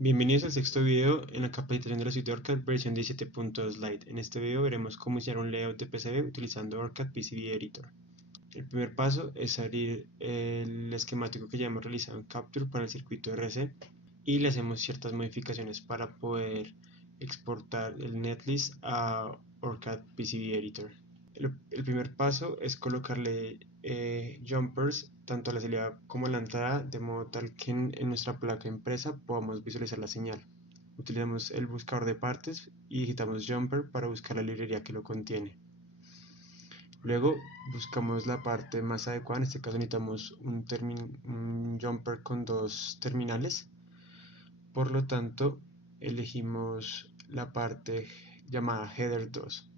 Bienvenidos al sexto video en la capacitación de la suite OrCAD versión 17.2 Lite. En este video veremos cómo iniciar un layout de PCB utilizando OrCAD PCB Editor. El primer paso es abrir el esquemático que ya hemos realizado en Capture para el circuito RC y le hacemos ciertas modificaciones para poder exportar el netlist a OrCAD PCB Editor. El primer paso es colocarle jumpers tanto a la salida como a la entrada, de modo tal que en nuestra placa impresa podamos visualizar la señal. Utilizamos el buscador de partes y digitamos jumper para buscar la librería que lo contiene. Luego buscamos la parte más adecuada, en este caso necesitamos un jumper con dos terminales, por lo tanto elegimos la parte llamada header 2.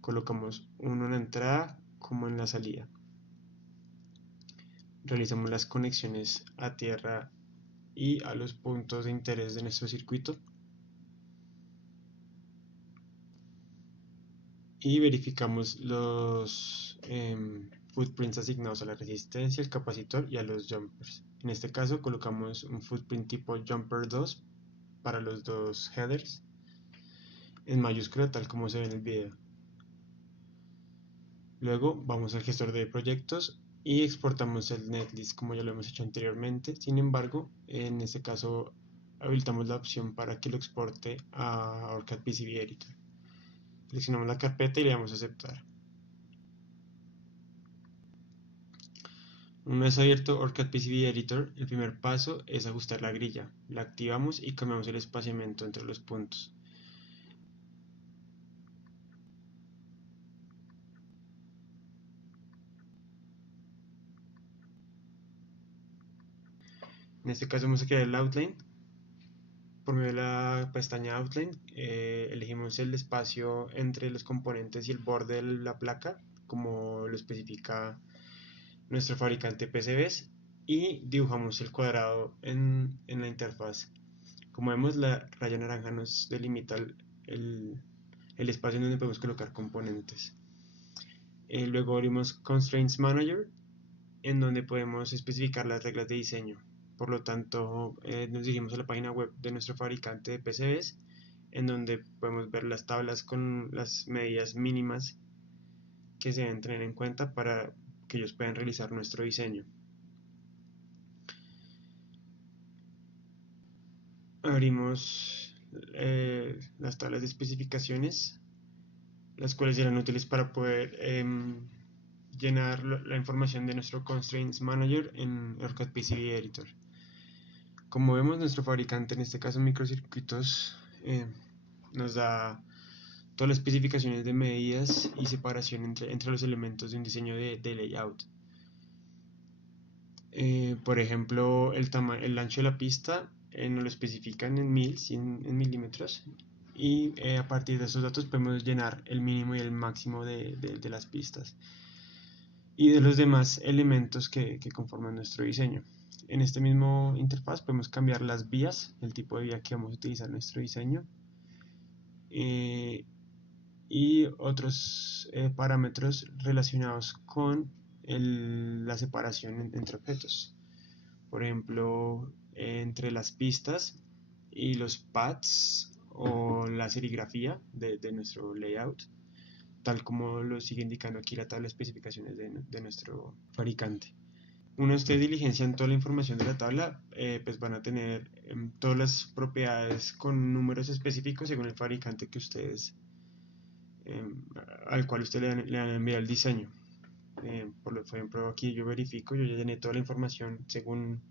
Colocamos uno en la entrada como en la salida. Realizamos las conexiones a tierra y a los puntos de interés de nuestro circuito y verificamos los footprints asignados a la resistencia, el capacitor y a los jumpers. En este caso colocamos un footprint tipo jumper 2 para los dos headers en mayúscula, tal como se ve en el video. Luego vamos al gestor de proyectos y exportamos el netlist como ya lo hemos hecho anteriormente. Sin embargo, en este caso habilitamos la opción para que lo exporte a OrCAD PCB Editor. Seleccionamos la carpeta y le damos a aceptar. Una vez abierto OrCAD PCB Editor, el primer paso es ajustar la grilla. La activamos y cambiamos el espaciamiento entre los puntos. En este caso vamos a crear el outline. Por medio de la pestaña Outline, elegimos el espacio entre los componentes y el borde de la placa, como lo especifica nuestro fabricante PCBs, y dibujamos el cuadrado en la interfaz. Como vemos, la raya naranja nos delimita el espacio en donde podemos colocar componentes. Luego abrimos Constraints Manager, en donde podemos especificar las reglas de diseño. Por lo tanto, nos dirigimos a la página web de nuestro fabricante de PCBs, en donde podemos ver las tablas con las medidas mínimas que se deben tener en cuenta para que ellos puedan realizar nuestro diseño. Abrimos las tablas de especificaciones, las cuales serán útiles para poder llenar la información de nuestro Constraints Manager en OrCAD PCB Editor. Como vemos, nuestro fabricante, en este caso Microcircuitos, nos da todas las especificaciones de medidas y separación entre los elementos de un diseño de layout. Por ejemplo, el ancho de la pista nos lo especifican en mils y en milímetros, y a partir de esos datos podemos llenar el mínimo y el máximo de las pistas y de los demás elementos que conforman nuestro diseño. En este mismo interfaz podemos cambiar las vías, el tipo de vía que vamos a utilizar en nuestro diseño, y otros parámetros relacionados con la separación entre objetos. Por ejemplo, entre las pistas y los pads o la serigrafía de nuestro layout, tal como lo sigue indicando aquí la tabla de especificaciones de nuestro fabricante. Una vez que diligencian toda la información de la tabla, pues van a tener todas las propiedades con números específicos según el fabricante que ustedes, al cual ustedes le van a enviar el diseño. Por ejemplo, aquí yo verifico, yo ya llené toda la información según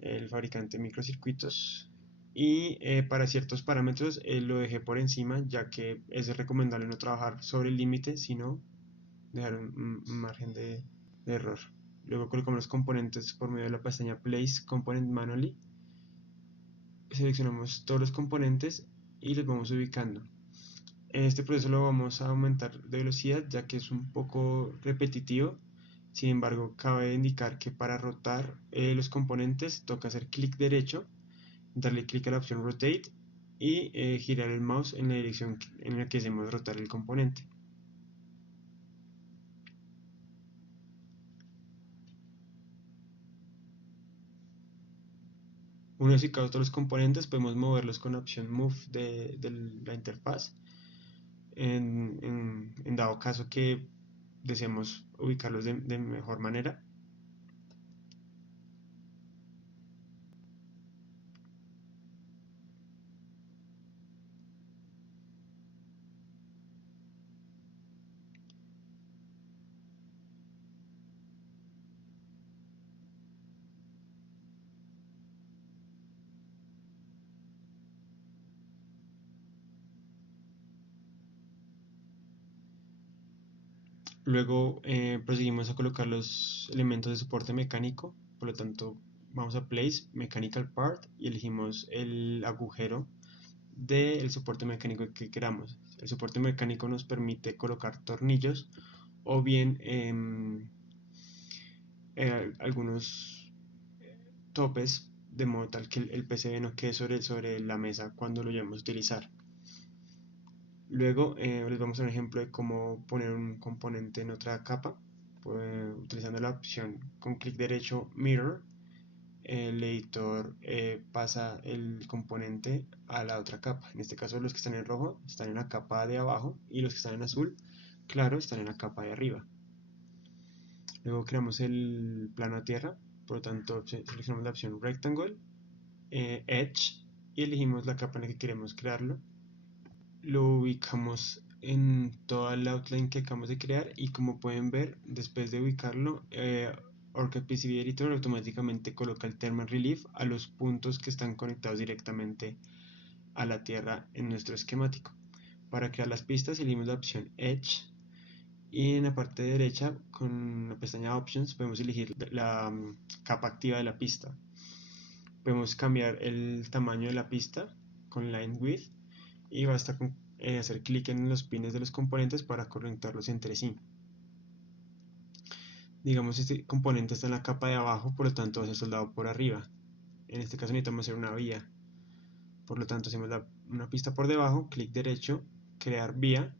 el fabricante Microcircuitos, y para ciertos parámetros lo dejé por encima, ya que es recomendable no trabajar sobre el límite, sino dejar un margen de error. Luego colocamos los componentes por medio de la pestaña Place Component Manually. Seleccionamos todos los componentes y los vamos ubicando. En este proceso lo vamos a aumentar de velocidad, ya que es un poco repetitivo. Sin embargo, cabe indicar que para rotar los componentes toca hacer clic derecho, darle clic a la opción Rotate y girar el mouse en la dirección en la que deseamos rotar el componente. Una vez ubicados todos los componentes, podemos moverlos con la opción Move de la interfaz. En dado caso que deseemos ubicarlos de mejor manera. Luego proseguimos a colocar los elementos de soporte mecánico, por lo tanto vamos a Place, Mechanical Part y elegimos el agujero del soporte mecánico que queramos. El soporte mecánico nos permite colocar tornillos o bien algunos topes de modo tal que el PCB no quede sobre la mesa cuando lo llevemos a utilizar. Luego les vamos a dar un ejemplo de cómo poner un componente en otra capa, pues, utilizando la opción con clic derecho Mirror. El editor pasa el componente a la otra capa. En este caso los que están en rojo están en la capa de abajo y los que están en azul claro están en la capa de arriba. Luego creamos el plano a tierra, por lo tanto seleccionamos la opción Rectangle, Edge y elegimos la capa en la que queremos crearlo. Lo ubicamos en toda la outline que acabamos de crear y como pueden ver, después de ubicarlo, OrCAD PCB Editor automáticamente coloca el Thermal Relief a los puntos que están conectados directamente a la tierra en nuestro esquemático. Para crear las pistas elegimos la opción Edge y en la parte derecha con la pestaña Options podemos elegir la capa activa de la pista. Podemos cambiar el tamaño de la pista con Line Width y basta con hacer clic en los pines de los componentes para conectarlos entre sí. Digamos este componente está en la capa de abajo, por lo tanto va a ser soldado por arriba. En este caso necesitamos hacer una vía, por lo tanto hacemos una pista por debajo, clic derecho, crear vía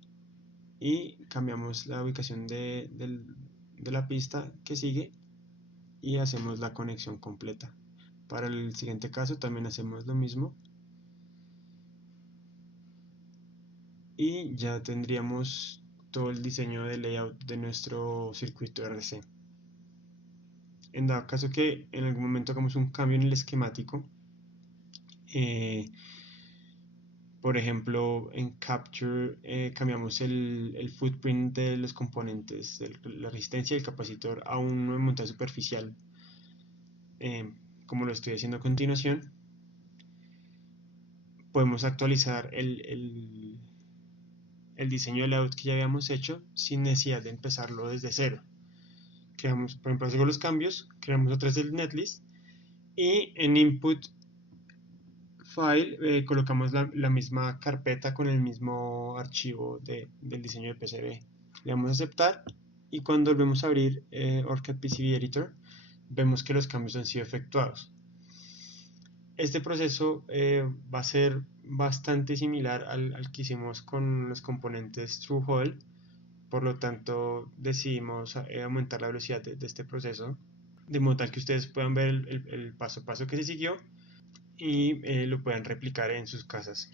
y cambiamos la ubicación de la pista que sigue y hacemos la conexión completa. Para el siguiente caso también hacemos lo mismo y ya tendríamos todo el diseño de layout de nuestro circuito RC. En dado caso que en algún momento hagamos un cambio en el esquemático, por ejemplo en Capture cambiamos el footprint de los componentes, la resistencia y el capacitor a un montaje superficial, como lo estoy haciendo a continuación, podemos actualizar el diseño de layout que ya habíamos hecho sin necesidad de empezarlo desde cero. Creamos, por ejemplo, hacemos los cambios, creamos otra vez el netlist y en input file colocamos la misma carpeta con el mismo archivo del diseño de PCB. Le damos a aceptar y cuando volvemos a abrir OrCAD PCB Editor vemos que los cambios han sido efectuados. Este proceso va a ser bastante similar al que hicimos con los componentes TrueHole, por lo tanto decidimos aumentar la velocidad de este proceso, de modo tal que ustedes puedan ver el paso a paso que se siguió y lo puedan replicar en sus casas.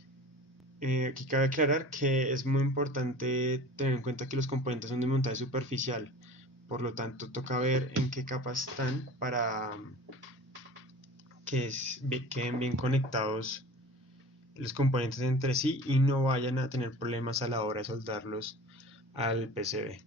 Aquí cabe aclarar que es muy importante tener en cuenta que los componentes son de montaje superficial, por lo tanto toca ver en qué capa están para que queden bien conectados los componentes entre sí y no vayan a tener problemas a la hora de soldarlos al PCB.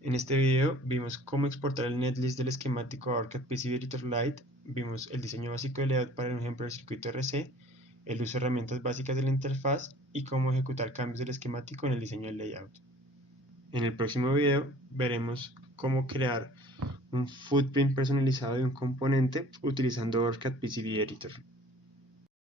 En este video vimos cómo exportar el netlist del esquemático a OrCAD PCB Editor Lite, vimos el diseño básico de layout para un ejemplo del circuito RC, el uso de herramientas básicas de la interfaz y cómo ejecutar cambios del esquemático en el diseño del layout. En el próximo video veremos cómo crear un footprint personalizado de un componente utilizando OrCAD PCB Editor.